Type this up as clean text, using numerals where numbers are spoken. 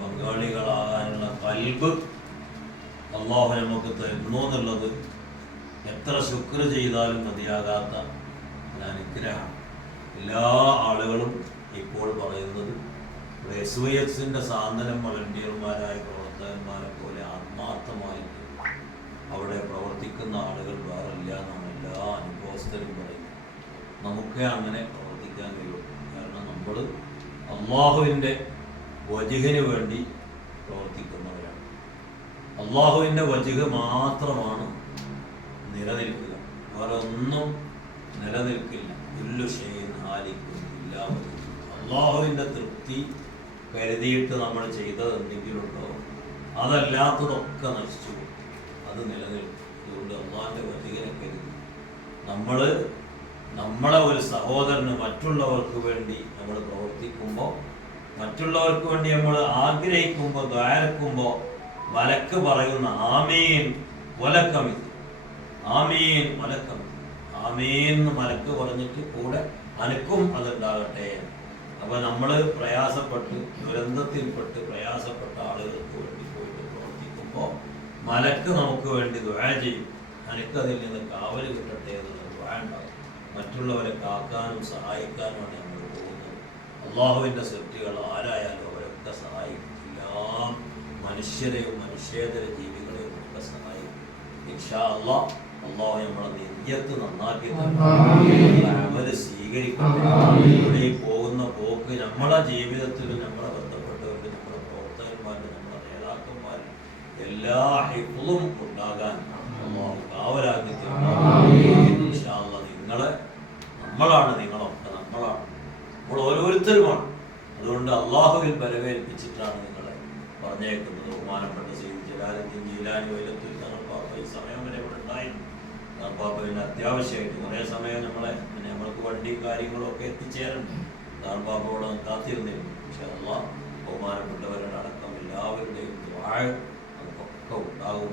പങ്കാളികളാകാനുള്ള കൽബ് അള്ളാഹു നമുക്ക് തരുന്നു എന്നുള്ളത് എത്ര ശുക്ർ ചെയ്താലും മതിയാകാത്ത ഒരു അനുഗ്രഹമാണ്. എല്ലാ ആളുകളും ഇപ്പോൾ പറയുന്നത് SYXന്റെ സാന്ത്വനം വളണ്ടിയർമാരായ പ്രവർത്തകന്മാരെ പോലെ ആത്മാർത്ഥമായിട്ട് അവിടെ പ്രവർത്തിക്കുന്ന ആളുകൾ വേറില്ല എന്നാണ് എല്ലാ അനുഭവസ്ഥരും പറയുന്നത്. നമുക്ക് അങ്ങനെ പ്രവർത്തിക്കാൻ കഴിയും. കാരണം നമ്മൾ അള്ളാഹുവിൻ്റെ വജ്ഹിന് വേണ്ടി പ്രവർത്തിക്കുന്നവരാണ്. അള്ളാഹുവിൻ്റെ വജ്ഹ് മാത്രമാണ് നിലനിൽക്കുക, വേറെ ഒന്നും നിലനിൽക്കില്ല. ഇല്ലു ഷൈഇൻ ഹാലികുൻ ഇല്ലാ വജ്ഹ്. അള്ളാഹുവിൻ്റെ തൃപ്തി കരുതിയിട്ട് നമ്മൾ ചെയ്തത് എന്തെങ്കിലും ഉണ്ടോ, അതല്ലാത്തതൊക്കെ നശിച്ചു, അത് നിലനിൽക്കും. അതുകൊണ്ട് അള്ളാഹിൻ്റെ വജ്ഹിനെ കരുതി നമ്മളെ ഒരു സഹോദരന് മറ്റുള്ളവർക്ക് വേണ്ടി നമ്മൾ പ്രവർത്തിക്കുമ്പോൾ, മറ്റുള്ളവർക്ക് വേണ്ടി നമ്മൾ ആഗ്രഹിക്കുമ്പോൾ, ദ്വാരക്കുമ്പോൾ മലക്ക് പറയുന്ന ആമീൻ വലക്കമി, ആമീൻ വലക്കമി, ആമീൻ എന്ന് മലക്ക് പറഞ്ഞിട്ട് കൂടെ അനക്കും അതുണ്ടാകട്ടെ. അപ്പോൾ നമ്മൾ പ്രയാസപ്പെട്ട് ദുരന്തത്തിൽപ്പെട്ട് പ്രയാസപ്പെട്ട ആളുകൾക്ക് വേണ്ടി പോയിട്ട് പ്രവർത്തിക്കുമ്പോൾ മലക്ക് നമുക്ക് വേണ്ടി ദുആ ചെയ്യും. അനക്കതിൽ നിന്ന് കാവൽ കിട്ടട്ടെ എന്നുള്ള ദുആ ഉണ്ടാകും. മറ്റുള്ളവരെ കാക്കാനും സഹായിക്കാനുമാണ് നമ്മൾ പോകുന്നത്. അള്ളാഹുവിൻ്റെ സൃഷ്ടികൾ ആരായാലും അവരൊക്കെ സഹായിക്കും. എല്ലാം മനുഷ്യരെയും മനുഷ്യേതര ജീവികളെയും ഒക്കെ സഹായിക്കും. ഇൻഷാ അല്ലാഹ് അള്ളാഹു നമ്മളെ നിയ്യത്ത് നന്നാക്കി അമല് സ്വീകരിക്കട്ടെ. ഇവിടെ പോകുന്ന പോക്ക് നമ്മളെ ജീവിതത്തിലും നമ്മളെ ബന്ധപ്പെട്ടവർക്ക്, നമ്മുടെ പ്രവർത്തകന്മാരും നമ്മുടെ നേതാക്കന്മാരും എല്ലാ ഹിഫ്ളും ഉണ്ടാകാൻ അള്ളാഹു കാവലാക്കി തരും. ഇൻഷാ അല്ലാഹ് നമ്മളാണ്, നിങ്ങളൊക്കെ നമ്മളാണ്, നമ്മൾ ഓരോരുത്തരുമാണ്. അതുകൊണ്ട് അള്ളാഹുവിൽ ബലമേൽപ്പിച്ചിട്ടാണ് നിങ്ങളെ പറഞ്ഞേക്കുന്നത്. ബഹുമാനപ്പെട്ട സയ്യിദ് ജലാലുദ്ദീൻ ജീലാനി വൈലത്തൂർ തങ്ങൾ പാപ്പ ഈ സമയം വരെ ഇവിടെ ഉണ്ടായിരുന്നു. തങ്ങൾ പാപ്പ പിന്നെ അത്യാവശ്യമായിട്ട് കുറേ സമയം നമ്മൾക്ക് വണ്ടി കാര്യങ്ങളൊക്കെ എത്തിച്ചേരണ്ട്. തങ്ങൾ പാപ്പ ഇവിടെ കാത്തിരുന്നിരുന്നു. പക്ഷെ അള്ളാഹ് ബഹുമാനപ്പെട്ടവരുടെ അടക്കം എല്ലാവരുടെയും ദുആ നമുക്കൊക്കെ ഉണ്ടാകും.